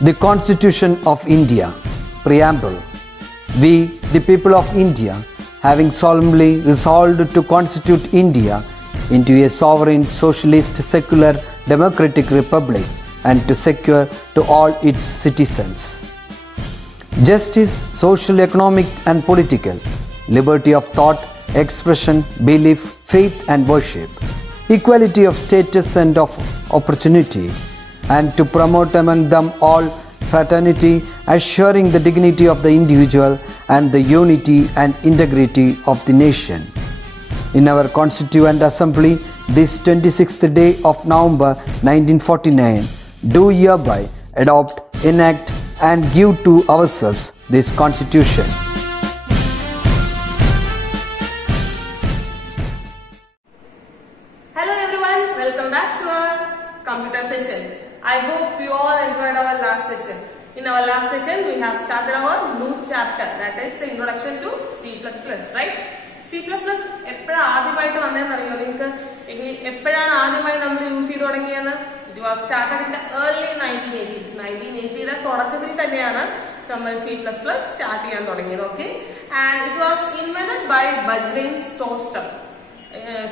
The Constitution of India, Preamble. We, the people of India, having solemnly resolved to constitute India into a sovereign, socialist, secular, democratic republic and to secure to all its citizens justice, social, economic and political, liberty of thought, expression, belief, faith and worship, equality of status and of opportunity, and to promote among them all fraternity, assuring the dignity of the individual and the unity and integrity of the nation. In our Constituent Assembly, this 26th day of November 1949, do hereby adopt, enact and give to ourselves this Constitution. Hello everyone, welcome back to our computer session. I hope you all enjoyed our last session. In our last session, we have started our new chapter, that is the introduction to C++, right? C++ എപ്പോഴാണ് ആദ്യമായിട്ട് വന്നതെന്ന് അറിയോ നിങ്ങൾക്ക്? എപ്പോഴാണ് ആദ്യമായി നമ്മൾ use ചെയ്ത് തുടങ്ങിയെന്ന്? It was started in the early 1980s. 1980യുടെ തുടക്കത്തിൽ തന്നെയാണ് നമ്മൾ C++ സ്റ്റാർട്ട് ചെയ്യാൻ തുടങ്ങിയത്. Okay, and it was invented by Bjarne Stroustrup.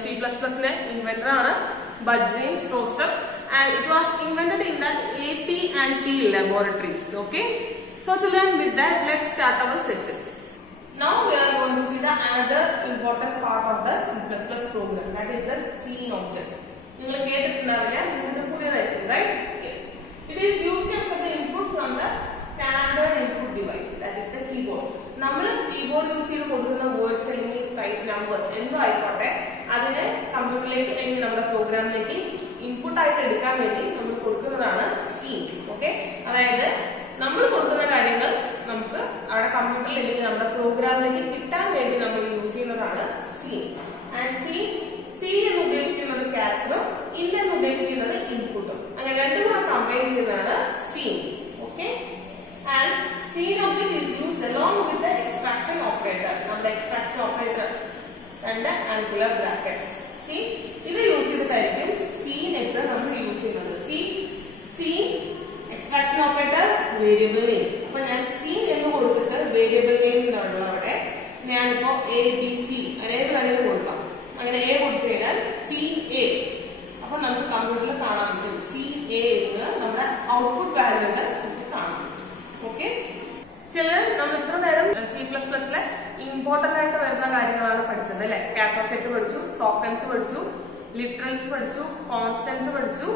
C++ന്റെ ഇൻവെന്റർ ആണ് Bjarne Stroustrup, and it was invented in the AT&T laboratories. Okay, so children, with that let's start our session. Now we are going to see the another important part of the C++ program, that is the scene object. You will get it now, right? Yes. It is used to accept the input from the standard input device, that is the keyboard. നമ്മൾ keyboard use ചെയ്ത് കൊടുക്കുന്ന words അല്ലെങ്കിൽ type numbers എന്തോ ആയിക്കോട്ടെ, അതിനെ കമ്പ്യൂട്ടറിലേക്ക് അല്ലെങ്കിൽ നമ്മുടെ പ്രോഗ്രാമിലേക്ക് ഇൻപുട്ട് ആയിട്ട് എടുക്കാൻ വേണ്ടി നമ്മൾ കൊടുക്കുന്നതാണ് സീൻ. ഓക്കെ, അതായത് നമ്മൾ കൊടുക്കുന്ന കാര്യങ്ങൾ നമുക്ക് അവിടെ കമ്പ്യൂട്ടറിൽ അല്ലെങ്കിൽ നമ്മുടെ പ്രോഗ്രാമിലേക്ക് കിട്ടാൻ വേണ്ടി നമ്മൾ യൂസ് ചെയ്യുന്നതാണ് സീൻ. ആൻഡ് സി എന്ന് ഉദ്ദേശിക്കുന്നത് ക്യാരക്ടറും ഇൻ എന്ന് ഉദ്ദേശിക്കുന്നത് ഇൻപുട്ടും, അങ്ങനെ രണ്ടും കൂടെ കമ്പൈൻ ചെയ്യുന്നതാണ് cin. Okay, and cin object is used along with the extraction operator. നമ്മുടെ extraction operator രണ്ട് ആംഗുലർ ബ്രാക്കറ്റ്സ്. സി ഇത് യൂസ് ചെയ്തിട്ടായിരിക്കും സീൻ എത്ര നമ്മൾ യൂസ് ചെയ്യുന്നത്. Cin extraction operator variable name. അപ്പൊ ഞാൻ സീൻ എന്ന് കൊടുത്തിട്ട് വേരിയബിൾ നെയിം അവിടെ ഞാനിപ്പോ ABC ഏത് വേണമെങ്കിലും കൊടുക്കാം. അങ്ങനെ എ കൊടുത്തു കഴിഞ്ഞാൽ CA, അപ്പൊ നമുക്ക് കമ്പ്യൂട്ടറിൽ കാണാൻ പറ്റും CA എന്ന് നമ്മുടെ ഔട്ട്പുട്ട് വാല്യൂകൾ നമുക്ക് കാണാം. ഓക്കെ, ചിലർ നമ്മൾ ഇത്ര നേരം C++ലെ ഇമ്പോർട്ടന്റ് ആയിട്ട് വരുന്ന കാര്യങ്ങളാണ് പഠിച്ചത് അല്ലെ. ക്യാരക്ടർ സെറ്റ് പഠിച്ചു, ടോക്കൻസ് പഠിച്ചു, ലിറ്ററൽസ് പഠിച്ചു, കോൺസ്റ്റൻസ് പഠിച്ചു,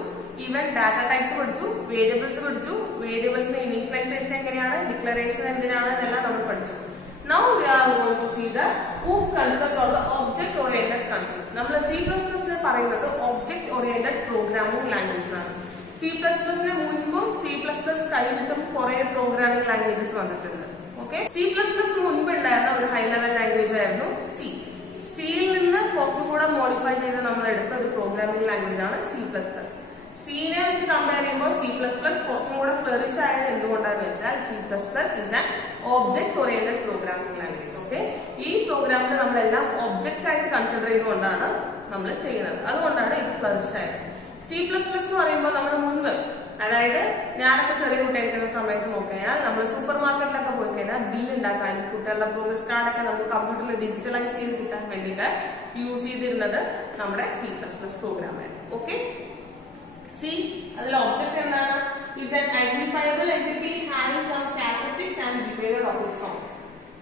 ഈവൻ ഡാറ്റ ടൈപ്സ് പഠിച്ചു, വേരിയബിൾസ് പഠിച്ചു, വേരിയബിൾസിന്റെ ഇനീഷ്യലൈസേഷൻ എങ്ങനെയാണ്, ഡിക്ലറേഷൻ എന്തിനാണ് എന്നെല്ലാം നമ്മൾ പഠിച്ചു. Now we are going to see the OOP concept or the object oriented concept. നമ്മൾ C++നെ പറയുന്നത് ഒബ്ജക്ട് ഓറിയന്റഡ് പ്രോഗ്രാമിംഗ് ലാംഗ്വേജ് ആണ്. C++ന് മുൻപും C++ കഴിഞ്ഞിട്ടും കുറെ പ്രോഗ്രാമിംഗ് ലാംഗ്വേജസ് വന്നിട്ടുണ്ട്. ഓക്കെ, C++ന് മുൻപ് ഉണ്ടായിരുന്ന ഒരു ഹൈ ലെവൽ ലാംഗ്വേജ് ആയിരുന്നു സി. സിയിൽ നിന്ന് കുറച്ചുകൂടെ മോഡിഫൈ ചെയ്ത് നമ്മൾ എടുത്ത ഒരു പ്രോഗ്രാമിംഗ് ലാംഗ്വേജ് ആണ് C++. സീനെ വെച്ച് കമ്പയർ ചെയ്യുമ്പോൾ C++ കുറച്ചും കൂടെ ഫ്ലറിഷ് ആയത് എന്തുകൊണ്ടാണെന്ന് വെച്ചാൽ C++ is an object oriented programming language. Okay, ഈ പ്രോഗ്രാമിൽ നമ്മളെല്ലാം ഒബ്ജക്ട്സ് ആയിട്ട് കൺസിഡർ ചെയ്തുകൊണ്ടാണ് നമ്മൾ ചെയ്യുന്നത്, അതുകൊണ്ടാണ് ഇത് ഫ്ലറിഷ് ആയത്. C++ എന്ന് പറയുമ്പോൾ നമ്മൾ മുൻപ്, അതായത് ഞാനൊക്കെ ചെറിയ കുട്ടിയായിരിക്കുന്ന സമയത്ത് നോക്കിക്കഴിഞ്ഞാൽ നമ്മൾ സൂപ്പർ മാർക്കറ്റിലൊക്കെ പോയി കഴിഞ്ഞാൽ ബില്ല് ഉണ്ടാക്കാനും കുട്ടികളുടെ പ്രോഗ്രസ് കാർഡൊക്കെ നമ്മൾ കമ്പ്യൂട്ടറിൽ ഡിജിറ്റലൈസ് ചെയ്ത് കിട്ടാൻ വേണ്ടിയിട്ട് യൂസ് ചെയ്തിരുന്നത് നമ്മുടെ C++ പ്രോഗ്രാമായിരുന്നു. ഓക്കെ, സി അതിലെ ഒബ്ജക്ട് എന്താണ്? Is an identifiable entity having some characteristics and behaviour of its own.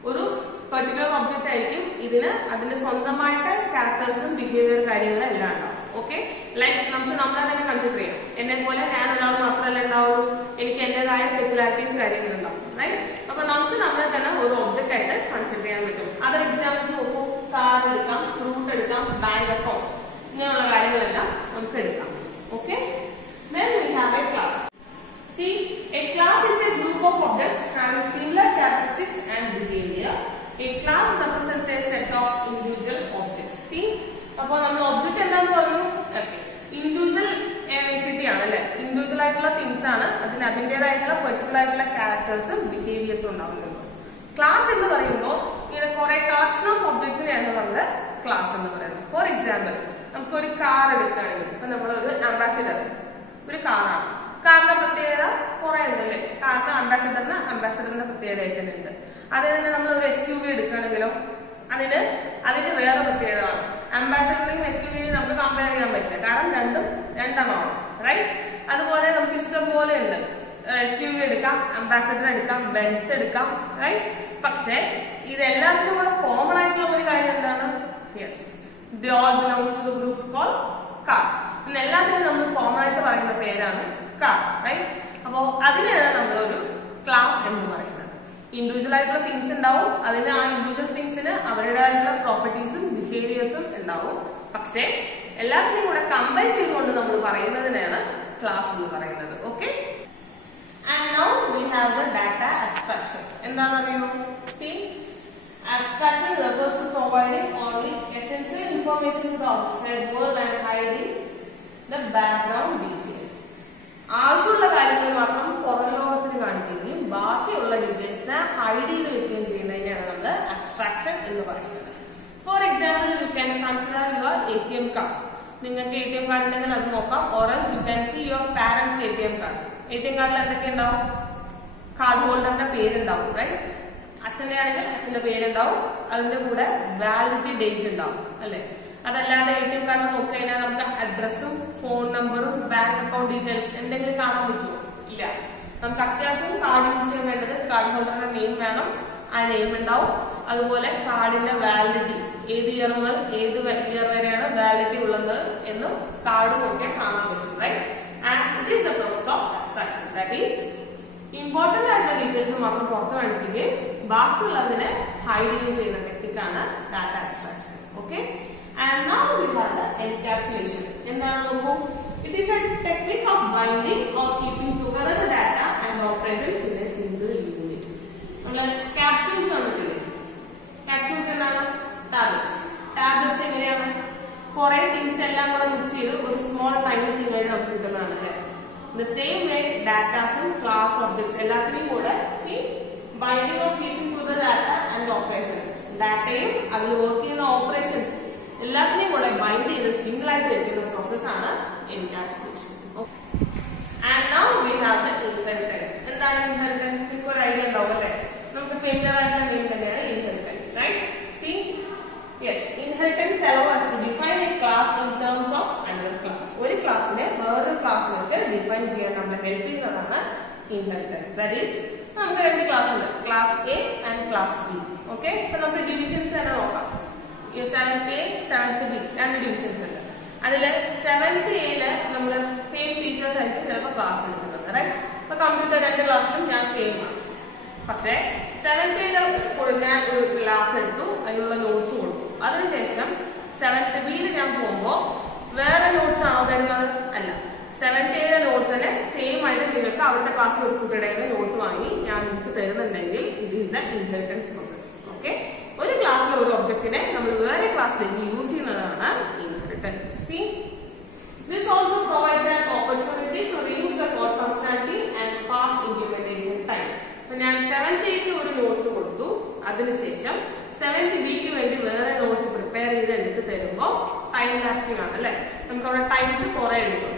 ഒരു പെർട്ടിക്കുലർ ഒബ്ജക്ട് ആയിരിക്കും, ഇതിന് അതിന്റെ സ്വന്തമായിട്ട് ക്യാരക്ടേഴ്സും ബിഹേവിയർ കാര്യങ്ങളും എല്ലാം ഉണ്ടാവും. ഓക്കെ, ലൈക്ക് നമുക്ക് നമ്മളെ തന്നെ കൺസിഡർ ചെയ്യാം. എന്നെ പോലെ ഞാൻ ഒരാൾ മാത്രമല്ല ഉണ്ടാവുള്ളൂ, എനിക്ക് എന്റേതായ പെക്യുലാരിറ്റീസ് കാര്യങ്ങളുണ്ടാവും, റൈറ്റ്? അപ്പൊ നമുക്ക് നമ്മളെ തന്നെ ഒരു ഒബ്ജക്ട് ആയിട്ട് കൺസിഡർ ചെയ്യാൻ പറ്റും. അതൊരു എക്സാമ്പിൾസ് നോക്കൂ, കാർ എടുക്കാം, ഫ്രൂട്ട് എടുക്കാം, ബാങ്ക് അക്കൗണ്ട്, ഇങ്ങനെയുള്ള കാര്യങ്ങളെല്ലാം നമുക്ക് എടുക്കാം. Okay, then we have a class. See, a class is a group of objects having similar characteristics and behavior. A class represents a set of individual objects. See, അപ്പോൾ നമ്മൾ object എന്താണെന്ന് പറഞ്ഞു, individual entity ആണ് അല്ലെ, individual ആയിട്ടുള്ള things ആണ്, അതിന് അതിൻ്റെതായിട്ടുള്ള പെർട്ടിക്കുലർ ആയിട്ടുള്ള ക്യാരക്ടേഴ്സും ബിഹേവിയേഴ്സും ഉണ്ടാവുന്നത്. ക്ലാസ് എന്ന് പറയുമ്പോൾ ഇങ്ങനെ കുറെ കളക്ഷൻ ഓഫ് ഒബ്ജക്ട്സിനെയാണ് നമ്മൾ ക്ലാസ് എന്ന് പറയുന്നത്. ഫോർ എക്സാമ്പിൾ, നമുക്കൊരു കാർ എടുക്കുകയാണെങ്കിൽ ഇപ്പൊ നമ്മളൊരു അംബാസിഡർ ഒരു കാറാണ്. കാറിന്റെ പ്രത്യേകത കുറെ ഉണ്ടല്ലേ. കാരണം അംബാസഡറിന്റെ പ്രത്യേകത ആയിട്ടുണ്ട്. അതായത് നമ്മൾ ഒരു SUV എടുക്കുകയാണെങ്കിലോ അതിന്റെ വേറെ പ്രത്യേകതയാണ്. അംബാസഡറിനെയും SUV-നെയും നമുക്ക് കമ്പയർ ചെയ്യാൻ പറ്റില്ല. കാരണം രണ്ടെണ്ണമാണ്, റൈറ്റ്. അതുപോലെ നമുക്ക് ഇഷ്ടം പോലെ ഉണ്ട്. SUV എടുക്കാം, അംബാസഡർ എടുക്കാം, ബെൻസ് എടുക്കാം, റൈറ്റ്. പക്ഷെ ഇതെല്ലാത്തിനും കൂടെ കോമൺ ആയിട്ടുള്ള ഒരു കാര്യം എന്താണ്? Yes, they all belongs to the group called car. എല്ലാത്തിനും നമ്മൾ കോമൺ ആയിട്ട് പറയുന്ന പേരാണ് കാർ, റൈറ്റ്. അപ്പോ അതിനെയാണ് നമ്മളൊരു ക്ലാസ് എന്ന് പറയുന്നത്. ഇൻഡിവിജ്വൽ ആയിട്ടുള്ള തിങ്സ് ഉണ്ടാവും, അതിന് ആ ഇൻഡിവിജ്വൽ തിങ്സിന് അവരുടേതായിട്ടുള്ള പ്രോപ്പർട്ടീസും ബിഹേവിയേഴ്സും ഉണ്ടാവും. പക്ഷെ എല്ലാത്തിനും കൂടെ കമ്പൈൻ ചെയ്തുകൊണ്ട് നമ്മൾ പറയുന്നതിനാണ് ക്ലാസ് എന്ന് പറയുന്നത്. Okay. And now we have the data abstraction. എന്താണെന്നറിയോ? See, abstraction refers to providing only essential information to the outside world and hiding the background details. ആവശ്യമുള്ള കാര്യങ്ങൾ മാത്രം പുറം ലോകത്തിന് കാണിക്കുകയും ബാക്കിയുള്ള ഡീറ്റെയിൽസിനെ ഹൈഡ് ചെയ്ത് വെക്കുകയും ചെയ്യുന്നതിനെയാണ് നമ്മൾ അബ്സ്ട്രാക്ഷൻ എന്ന് പറയുന്നത്. For example, you can consider your ATM card. നിങ്ങൾക്ക് ATM കാർഡ് ഉണ്ടെങ്കിൽ അത് നോക്കാം. Or else you can see your parents ATM card. ATM കാർഡിൽ എന്തൊക്കെ ഉണ്ടാവും? കാർഡ് ഹോൾഡറിന്റെ പേരുണ്ടാവും, റൈറ്റ്. അച്ഛന്റെ ആണെങ്കിൽ അച്ഛന്റെ പേരുണ്ടാവും, അതിന്റെ കൂടെ വാലിഡിറ്റി ഡേറ്റ് ഉണ്ടാവും, അല്ലെ. അതല്ലാതെ ATM കാർഡ് നോക്കിക്കഴിഞ്ഞാൽ നമുക്ക് അഡ്രസ്സും ഫോൺ നമ്പറും ബാങ്ക് അക്കൗണ്ട് ഡീറ്റെയിൽസ് എന്തെങ്കിലും കാണാൻ പറ്റുമോ? ഇല്ല. നമുക്ക് അത്യാവശ്യം കാർഡ് യൂസ് ചെയ്യാൻ വേണ്ടത് കാർഡ് ഹോൾഡറിന്റെ നെയിം വേണം, ആ നെയിം ഉണ്ടാവും. അതുപോലെ കാർഡിന്റെ വാലിഡിറ്റി, ഏത് ഇയർ മുതൽ ഏത് ഇയർ വരെയാണ് വാലിഡിറ്റി ഉള്ളത് എന്നും കാർഡ് നോക്കിയാൽ കാണാൻ പറ്റും, right. And it is the process of abstraction. That is, important ആയിട്ടുള്ള ഡീറ്റെയിൽസ് മാത്രം പുറത്ത് കാണിക്കുകയും ബാക്കിയുള്ളതിനെ ഹൈഡ് ചെയ്യുകയും ചെയ്യുന്ന ടെക്നിക്കാണ് data abstraction. Okay. And now we have the encapsulation. എന്താണ് നോക്കൂ? It is a technique of binding or keeping together the data and operations in a single unit. നമ്മൾ capsules ആണെന്നില്ലേ? Capsules എന്താണ്? Tablets എങ്ങനെയാണ്? കുറെ തിങ്സ് എല്ലാം കൂടെ മിക്സ് ചെയ്ത് ഒരു സ്മോൾ ടൈനി തിങ് ആയിട്ട് നമുക്ക് കിട്ടുന്നതാണ്, അല്ലെ. The same way ഡാറ്റാസും ക്ലാസ് ഒബ്ജക്ട്സ് എല്ലാത്തിനെയും കൂടെ binding of keeping to the data and operations, ഡാറ്റയും അതിൽ വർക്ക് ചെയ്യുന്ന ഓപ്പറേഷൻസ് എല്ലാത്തിനെയും കൂടെ ബൈൻഡ് ചെയ്ത് സിംഗിൾ ആയിട്ട് വെക്കുന്ന പ്രോസസ്സാണ് encapsulation. And now we have the inheritance. എന്താണ് ഇൻഹെറിറ്റൻസ്? നിങ്ങൾക്ക് ഒരു ഐഡിയ ഉണ്ടാവും, അല്ലെ. നമുക്ക് ഫെമിലിയർ ആയിട്ടുള്ള നെയിം തന്നെയാണ് inheritance, right. See, yes, inheritance allows us to define a class in terms of another class. ഒരു ക്ലാസ്സിനെ വേറൊരു ക്ലാസ് വെച്ച് ഡിഫൈൻ ചെയ്യാൻ നമ്മളെ ഹെൽപ്പ് ചെയ്യുന്നതാണ് ഇൻഹെറിറ്റൻസ്. ദാറ്റ് ഈസ്, നമുക്ക് രണ്ട് ക്ലാസ് ഉണ്ട്, class A and class B. Okay. ഇപ്പൊ നമുക്ക് ഡിവിഷൻസ് തന്നെ നോക്കാം. 7th A 7th B രണ്ട് ഡിവിഷൻസ് ഉണ്ട്. അതില് 7th Aയില് നമ്മൾ സെയിം ടീച്ചേഴ്സ് ആയിരിക്കും ചിലപ്പോൾ ക്ലാസ് എടുക്കുന്നത്, റൈറ്റ്. ഇപ്പൊ കമ്പ്യൂട്ടർ രണ്ട് ക്ലാസ്സിലും ഞാൻ സെയിം ആണ്. പക്ഷെ 7th Aയില് ഞാൻ ഒരു ക്ലാസ് എടുത്തു, അതിനുള്ള നോട്ട്സ് കൊടുത്തു. അതിനുശേഷം 7th Bയിൽ ഞാൻ പോകുമ്പോ വേറെ നോട്ട്സ് ആണോ തരുന്നത്? അല്ല. 7th Aയിലെ നോട്ട്സ് തന്നെ സെയിം ആയിട്ട് നിങ്ങൾക്ക് അവിടുത്തെ ക്ലാസ്സിൽ ഒരു കുട്ടിയുടെ നോട്ട് വാങ്ങി ഞാൻ നിങ്ങൾക്ക് തരുന്നുണ്ടെങ്കിൽ it is the inheritance process. Okay. ഒരു ക്ലാസ്സിലെ ഒരു ഒബ്ജക്റ്റിനെ നമ്മൾ വേറെ ക്ലാസ്സിലേക്ക് യൂസ് ചെയ്യുന്നതാണ് inheritance. See, this also provides an opportunity to reuse the code functionality and fast implementation time. അപ്പൊ ഞാൻ 7th Aക്ക് ഒരു നോട്ട്സ് കൊടുത്തു, അതിനുശേഷം 7th Bക്ക് വേണ്ടി വേറെ നോട്ട്സ് പ്രിപ്പയർ ചെയ്ത് എടുത്ത് തരുമ്പോൾ ടൈം ലാപ്സിംഗ് ആണ്, അല്ലെ. നമുക്ക് അവിടെ ടൈംസ് കുറെ എടുക്കും.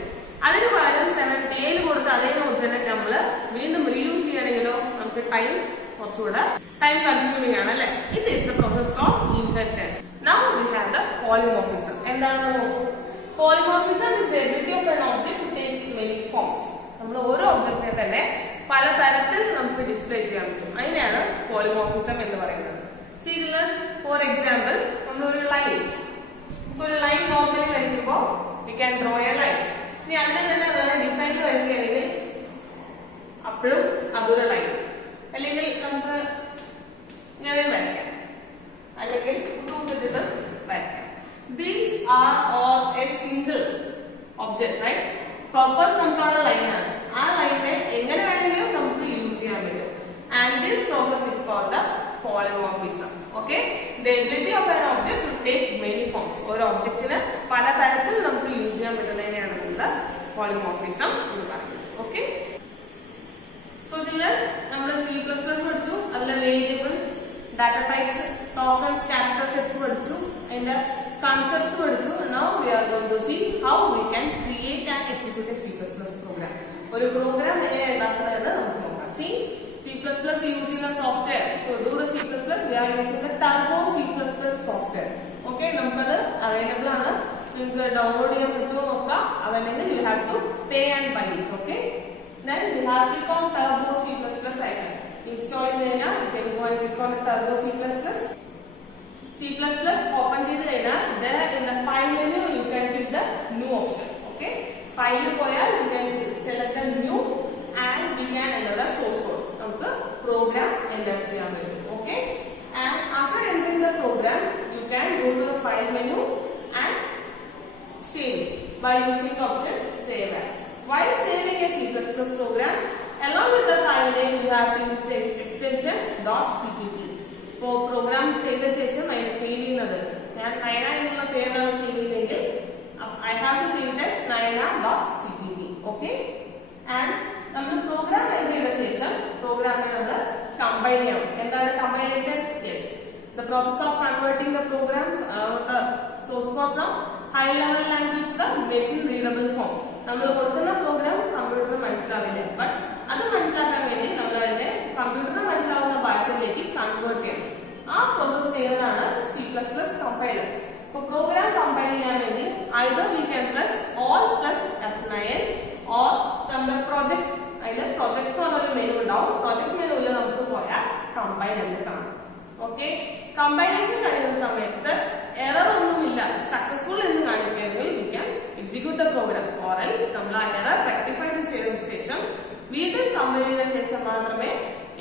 അതിന് പകരം 7th Aയിൽ കൊടുത്ത അതേ നോട്ട്സ് തന്നെ നമ്മൾ വീണ്ടും റീയൂസ് ചെയ്യണമെങ്കിലോ നമുക്ക് ടൈം കുറച്ചുകൂടെ ടൈം കൺസ്യൂമിംഗ് ആണ്, അല്ലെ. It is the process of inheritance. Now we have the polymorphism. എന്താണെന്ന് നോക്കൂ. Polymorphism is the ability of an object to take many forms. നമ്മൾ ഓരോ ഒബ്ജക്റ്റിനെ തന്നെ പല തരത്തിൽ നമുക്ക് ഡിസ്പ്ലേ ചെയ്യാൻ പറ്റും. അതിനെയാണ് പോളിമോർഫിസം എന്ന് പറയുന്നത്. സി, ഇതില് ഫോർ എക്സാമ്പിൾ നമ്മളൊരു ലൈൻ നോർമലി വരയ്ക്കുമ്പോ we can draw a line. ഇനി അതിന് തന്നെ വേറെ ഡിസൈൻ വരയ്ക്കുകയാണെങ്കിൽ അപ്പോഴും അതൊരു ലൈൻ. അല്ലെങ്കിൽ നമുക്ക് ഇങ്ങനെ വരയ്ക്കാം, അല്ലെങ്കിൽ പുതുപുതിയത് വരയ്ക്കാം. These are all a single object, right. Purpose നമുക്കുള്ള ലൈനാണ്. ആ ലൈനെ എങ്ങനെ വേണമെങ്കിലും നമുക്ക് യൂസ് ചെയ്യാൻ പറ്റും. And this process is called the polymorphism. Okay, the ability of an object to take many forms. ഒരു ഒബ്ജക്റ്റിന് പല തരത്തിൽ നമുക്ക് യൂസ് ചെയ്യാൻ പറ്റുന്നതിനെയാണ് നമ്മൾ polymorphism എന്ന് പറയുന്നത്. ഓക്കെ. സോ ചിലർ നമ്മൾ C++ പഠിച്ചു, അതിലെ variables, data types, tokens, character sets പഠിച്ചു, അതിന്റെ കൺസെപ്റ്റ്സ് പഠിച്ചു. Now we are going to see how we can create and execute a C++ program. ഒരു പ്രോഗ്രാം എങ്ങനെ ഉണ്ടാക്കുന്നതെന്ന് നമുക്ക് നോക്കാം. C++ using a software. To do the C++, we are using the Turbo C++ software. Okay, നമുക്കത് available ആണ്. നിങ്ങൾക്ക് download ചെയ്യാൻ പറ്റുമോ നോക്കാം. അതല്ലെങ്കിൽ you have to pay and buy it. Okay. Then we have to click on Turbo C++ icon. Install ചെയ്ത് കഴിഞ്ഞാൽ you can go and click on Turbo C++. C++ open ചെയ്ത് കഴിഞ്ഞാൽ there in the file menu you can click the new option. Okay. File പോയാൽ you can select the new and we can enter the source code. നമുക്ക് program enter ചെയ്യാൻ പറ്റും. Okay. And after entering the program you can go to the file menu and save by using the option save as. While saving a C++ program, along with the file name, you have to use the extension .cpp. For program ചെയ്ത ശേഷം അതിന് save ചെയ്യുന്നത് ഞാൻ നയന എന്നുള്ള പേരാണ് save ചെയ്യുന്നതെങ്കിൽ I have to save it as naina.cpp. Okay. And നമ്മൾ programme enter ചെയ്ത ശേഷം പ്രോഗ്രാമിനെ നമ്മൾ കമ്പൈൽ ചെയ്യണം. എന്താണ് compilation? Yes, the process of converting the program the source code from high level language to the machine readable form. നമ്മൾ കൊടുക്കുന്ന programme കമ്പ്യൂട്ടറിന് മനസ്സിലാവില്ല, ബട്ട് അത് മനസ്സിലാക്കാൻ വേണ്ടി നമ്മൾ അതിനെ കമ്പ്യൂട്ടറിന് മനസ്സിലാവുന്ന ഭാഷയിലേക്ക് കൺവേർട്ട് ചെയ്യണം. ആ പ്രോസസ് ചെയ്യുന്നതാണ് C++ കമ്പൈലർ. അപ്പോൾ പ്രോഗ്രാം കമ്പൈൽ ചെയ്യാൻ വേണ്ടി either we can press all plus F9 or from the project. അതിൽ പ്രൊജക്ട് എന്ന് പറഞ്ഞൊരു മെനു ഉണ്ടാവും. പ്രൊജക്ട് മെനുവിൽ നമുക്ക് പോയാൽ കമ്പൈൽ എന്ന് കാണാം. ഓക്കെ. കമ്പൈലേഷൻ കഴിയുന്ന സമയത്ത് എറർ ഒന്നുമില്ല, സക്സസ്ഫുൾ എന്ന് കാണിക്കുകയാണെങ്കിൽ we can execute the program, or else നമ്മൾ ആ എറർ റെക്ടിഫൈ ചെയ്തതിനു ശേഷം വീണ്ടും കമ്പൈൽ ചെയ്ത ശേഷം മാത്രമേ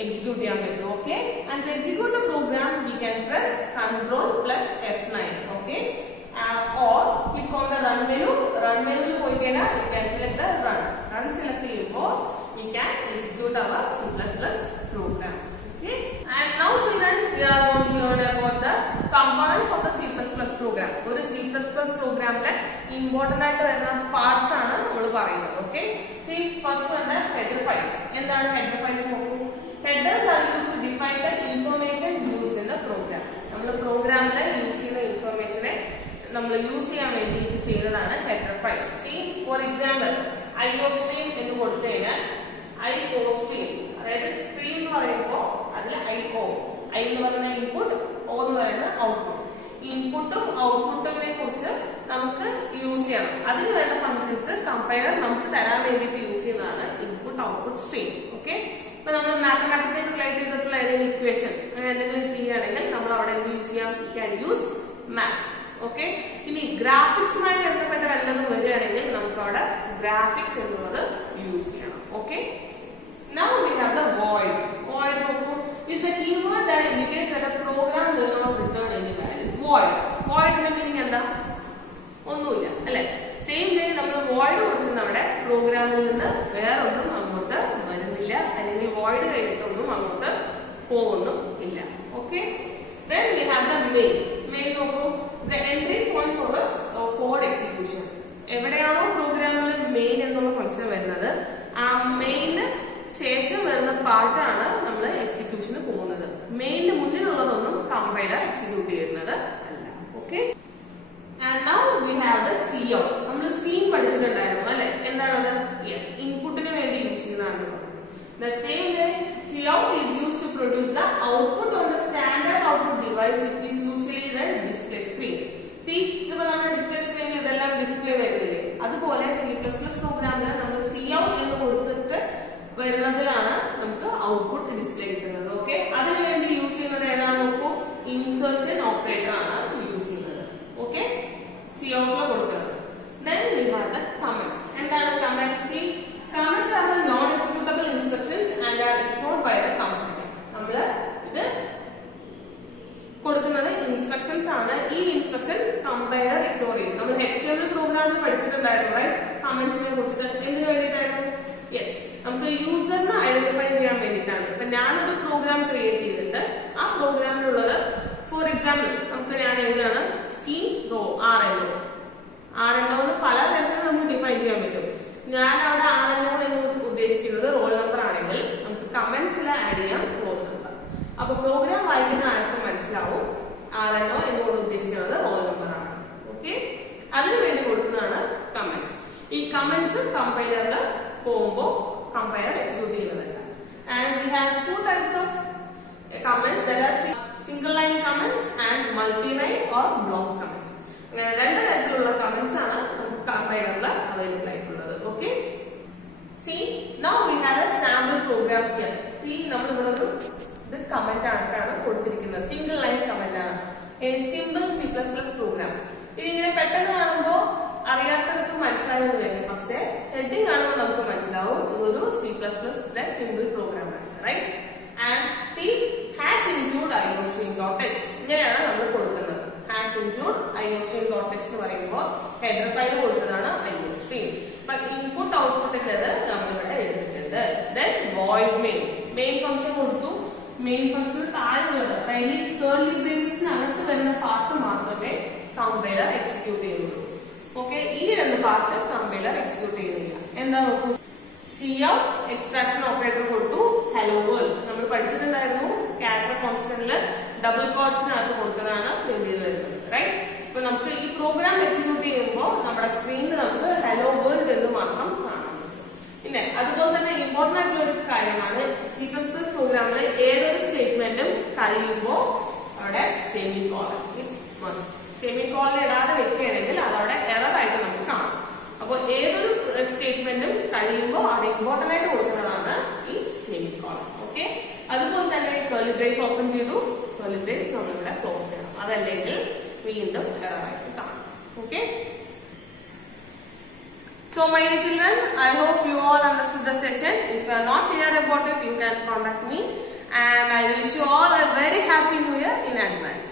എക്സിക്യൂട്ട് ചെയ്യാൻ പറ്റൂ. Okay. And to execute the program we can press Ctrl plus F9. Okay. or click on the run menu. Run menu ൽ പോയി കഴിഞ്ഞാൽ we can select the run. Run select ചെയ്യുമ്പോൾ we can execute our C++ program. Okay. And now children, we are going to learn about the components of the C++ program. ഒരു C++ പ്രോഗ്രാമിലെ important ആയിട്ട് വരുന്ന parts ആണ് നമ്മൾ പറയുന്നത്. Okay. See, first one the header files. എന്താണ് header files നോക്കൂ. Headers are used to define the information used in the program. നമ്മൾ പ്രോഗ്രാമിലെ യൂസ് ചെയ്യുന്ന ഇൻഫർമേഷനെ നമ്മൾ യൂസ് ചെയ്യാൻ വേണ്ടി ചെയ്യുന്നതാണ് header files. See, for example, IOStream എന്ന് കൊടുത്തു കഴിഞ്ഞാൽ IOStream, അതായത് സ്ട്രീം എന്ന് പറയുമ്പോൾ അതിൽ IO, I എന്ന് പറയുന്ന ഇൻപുട്ട്, O എന്ന് പറയുന്ന ഔട്ട്പുട്ട്. ഇൻപുട്ടും ഔട്ട്പുട്ടിനെ കുറിച്ച് നമുക്ക് യൂസ് ചെയ്യണം. അതിന് വേണ്ട ഫംഗ്ഷൻസ് കമ്പൈലർ നമുക്ക് തരാൻ വേണ്ടിയിട്ട് യൂസ് ചെയ്യുന്നതാണ് ഇൻപുട്ട് ഔട്ട്പുട്ട് സ്ട്രീം. ഓക്കെ. ഇപ്പൊ നമ്മൾ മാത്തമാറ്റിക്സ് റിലേറ്റ് ചെയ്തിട്ടുള്ള ഏതെങ്കിലും ഇക്വേഷൻ അങ്ങനെ എന്തെങ്കിലും ചെയ്യുകയാണെങ്കിൽ നമ്മൾ അവിടെ എന്ത് യൂസ് ചെയ്യാം? Can use math. ഓക്കെ. ഇനി ഗ്രാഫിക്സുമായി ബന്ധപ്പെട്ട വല്ലതും വരികയാണെങ്കിൽ നമുക്ക് അവിടെ ഗ്രാഫിക്സ് എന്നുള്ളത് യൂസ് ചെയ്യണം. Okay. Now we have the void. Void is a keyword that indicates that a program will not return any value. Void. Void ന്റെ മീനിങ് എന്താ? ഒന്നുമില്ല അല്ലെ. സെയിം വേ നമ്മൾ void കൊടുക്കുന്നവിടെ പ്രോഗ്രാമിൽ നിന്ന് വേറെ ഒന്നും അങ്ങോട്ട് വരുന്നില്ല, അല്ലെങ്കിൽ void കഴിഞ്ഞിട്ടൊന്നും അങ്ങോട്ട് പോകുന്നു ഇല്ല. Okay. Then we have the main. Main നോക്കൂ, the entry point for the code execution. എവിടെയാണോ പ്രോഗ്രാമിൽ മെയിൻ എന്നുള്ള ഫംഗ്ഷൻ വരുന്നത്, ആ മെയിന് ശേഷം വരുന്ന പാർട്ടാണ് നമ്മൾ എക്സിക്യൂഷന് പോകുന്നത്. മെയിനിന് മുന്നിലുള്ളതൊന്നും കമ്പൈലർ എക്സിക്യൂട്ട് ചെയ്യുന്നത് അല്ല. Okay. And now we have the COUT. നമ്മൾ സീൻ പഠിച്ചിട്ടുണ്ടായിരുന്നു അല്ലെ. എന്താണത്? യെസ്, ഇൻപുട്ടിന് വേണ്ടി യൂസ് ചെയ്യുന്നതാണ്. The same way COUT is used to produce the output on the standard output device, which is usually the display screen. See, ഇപ്പോൾ നമ്മുടെ display സ്ക്രീനിൽ ഇതെല്ലാം ഡിസ്പ്ലേ വരുന്നില്ലേ, അതുപോലെ C++ പ്രോഗ്രാമിൽ നമ്മൾ COUT എന്ന് കൊടുത്തിട്ട് വരുന്നതിലാണ് നമുക്ക് ഔട്ട്പുട്ട് ഡിസ്പ്ലേ കിട്ടുന്നത്. ഓക്കെ. അതിനുവേണ്ടി യൂസ് ചെയ്യുന്നത് ഏതാണ് നോക്കൂ, ഇൻസേർഷൻ ഓപ്പറേറ്റർ ആണ് യൂസ് ചെയ്യുന്നത്. ഓക്കെ. COUT കൊടുക്കുന്നത്. Then we have the comments. എന്താണ് comments? See, comments are the non-executable instructions and are ignored by the compiler. നമ്മൾ ഇത് കൊടുക്കുന്നത് ഇൻസ്ട്രക്ഷൻസ് ആണ്. ഈ ഇൻസ്ട്രക്ഷൻ കമ്പൈലർ ഇഗ്നോർ ചെയ്യും. നമ്മൾ HTML പ്രോഗ്രാമിൽ പഠിച്ചിട്ടുണ്ടായിരുന്നു റൈറ്റ്, കമന്റ്സിനെ കുറിച്ചിട്ട്. എന്തിനു വേണ്ടിയിട്ടായിരുന്നു? യെസ്, നമുക്ക് യൂസറിനെ ഐഡന്റിഫൈ ചെയ്യാൻ വേണ്ടിയിട്ടാണ്. ഇപ്പൊ ഞാനൊരു പ്രോഗ്രാം ക്രിയേറ്റ് ചെയ്തിട്ട് ആ പ്രോഗ്രാമിലുള്ളത്, ഫോർ എക്സാമ്പിൾ നമുക്ക് ഞാൻ എഴുതാണ് RNO എന്ന് പല തരത്തിലും നമുക്ക് ഡിഫൈൻ ചെയ്യാൻ പറ്റും. ഞാൻ അവിടെ RNO എന്ന് ഉദ്ദേശിക്കുന്നത് റോൾ നമ്പർ ആണെങ്കിൽ നമുക്ക് കമന്റ്സിൽ ആഡ് ചെയ്യാം റോൾ നമ്പർ. അപ്പൊ പ്രോഗ്രാം വായിക്കുന്ന ആർക്കും മനസ്സിലാവും RNO എന്നുകൊണ്ട് ഉദ്ദേശിക്കുന്നത് റോൾ നമ്പർ ആണ്. ഓക്കെ. അതിനുവേണ്ടി കൊടുക്കുന്നതാണ് കമന്റ്സ്. ഈ കമന്റ്സ് കമ്പൈലറിൽ പോകുമ്പോൾ കമ്പൈലർ എക്സിക്യൂട്ട് ചെയ്യുന്നതല്ല. And we have two types of comments, that are single line comments and multi line or block comments. അങ്ങനെ രണ്ട് തരത്തിലുള്ള കമന്റ്സ് ആണ് നമുക്ക് കമ്പൈലറിൽ അവൈലബിൾ ആയിട്ടുള്ളത്. Okay, see now we have a sample program here. See നമ്മൾ ഇവിടെ ഒരു ഇത് കമന്റ് ആയിട്ടാണ് കൊടുത്തിരിക്കുന്നത്, സിംഗിൾ ലൈൻ കമന്റ് ആണ്, a simple C++ പ്രോഗ്രാം. ഇതിങ്ങനെ പെട്ടെന്ന് കാണുമ്പോൾ അറിയാത്തവർക്ക് മനസ്സിലാവുന്ന വരും, പക്ഷെ ഹെഡിങ് കാണുമ്പോൾ നമുക്ക് മനസ്സിലാവും ഇതൊരു C++ന്റെ സിമ്പിൾ പ്രോഗ്രാം ആണ്, right? And see #include iostream.h ഇങ്ങനെയാണ് നമ്മൾ കൊടുക്കുന്നത്. #include iostream.h എന്ന് പറയുമ്പോൾ ഹെഡർ ഫയൽ കൊടുത്തതാണ് iostream. ഇൻപുട്ട് ഔട്ട്പുട്ടിൻ്റെത് നമ്മളിവിടെ എഴുതിയിട്ടുണ്ട്. ദെൻ void മെയിൻ ഫംഗ്ഷൻ കൊടുത്തു. മെയിൻ ഫംഗ്ഷൻ താഴെയുള്ളത്, അതായത് കേർലി ബ്രേസസിനകത്ത് വരുന്ന പാർട്ട് മാത്രമേ കമ്പൈലർ എക്സിക്യൂട്ട് ചെയ്യുള്ളൂ. ഓക്കെ, ഈ രണ്ട് പാർട്ട് കമ്പൈലർ എക്സിക്യൂട്ട് ചെയ്യുന്നില്ല. എന്താ നോക്കൂ, cout എക്സ്ട്രാക്ഷൻ ഓപ്പറേറ്റർ കൊടുത്തു. ഹലോ വേൾഡ് നമ്മൾ പഠിച്ചിട്ടുണ്ടായിരുന്നു, ക്യാരക്ടർ കോൺസ്റ്റന്റിൽ ഡബിൾ കോട്സിനകത്ത് കൊടുത്തതാണ് പ്രിന്റ് ചെയ്ത് വരുന്നത്, റൈറ്റ്? അപ്പൊ നമുക്ക് ഈ പ്രോഗ്രാം എക്സിക്യൂട്ട് ചെയ്യുമ്പോൾ നമ്മുടെ സ്ക്രീനിൽ നമുക്ക് ഹലോ വേൾഡ് എന്ന് മാത്രം കാണാൻ പറ്റും. പിന്നെ അതുപോലെ തന്നെ ഇമ്പോർട്ടന്റ് ആയിട്ടുള്ള ഒരു കാര്യമാണ്, C++ പ്രോഗ്രാമിൽ ഏതൊരു സ്റ്റേറ്റ്മെന്റും കഴിയുമ്പോൾ അവിടെ semi colon it's must. Semi colon ഇടാതെ വെക്കുകയാണെങ്കിൽ അതവിടെ എറർ ആയിട്ട് നമുക്ക് കാണാം. അപ്പോൾ ഏതൊരു സ്റ്റേറ്റ്മെന്റും കഴിയുമ്പോൾ അത് ഇമ്പോർട്ടന്റ് ആയിട്ട് കൊടുക്കുന്നതാണ് ഈ സെമി കോളൻ. ഓക്കെ, അതുപോലെ തന്നെ കേർലി ബ്രേസ് ഓപ്പൺ ചെയ്തു, കേർലി ബ്രേസ് നമ്മളിവിടെ ക്ലോസ് ചെയ്യണം, അതല്ലെങ്കിൽ വീണ്ടും എറർ ആയിട്ട് കാണാം. Okay, so my dear children, I hope you all understood the session. If you are not clear about it, you can contact me, and I wish you all a very happy new year in advance.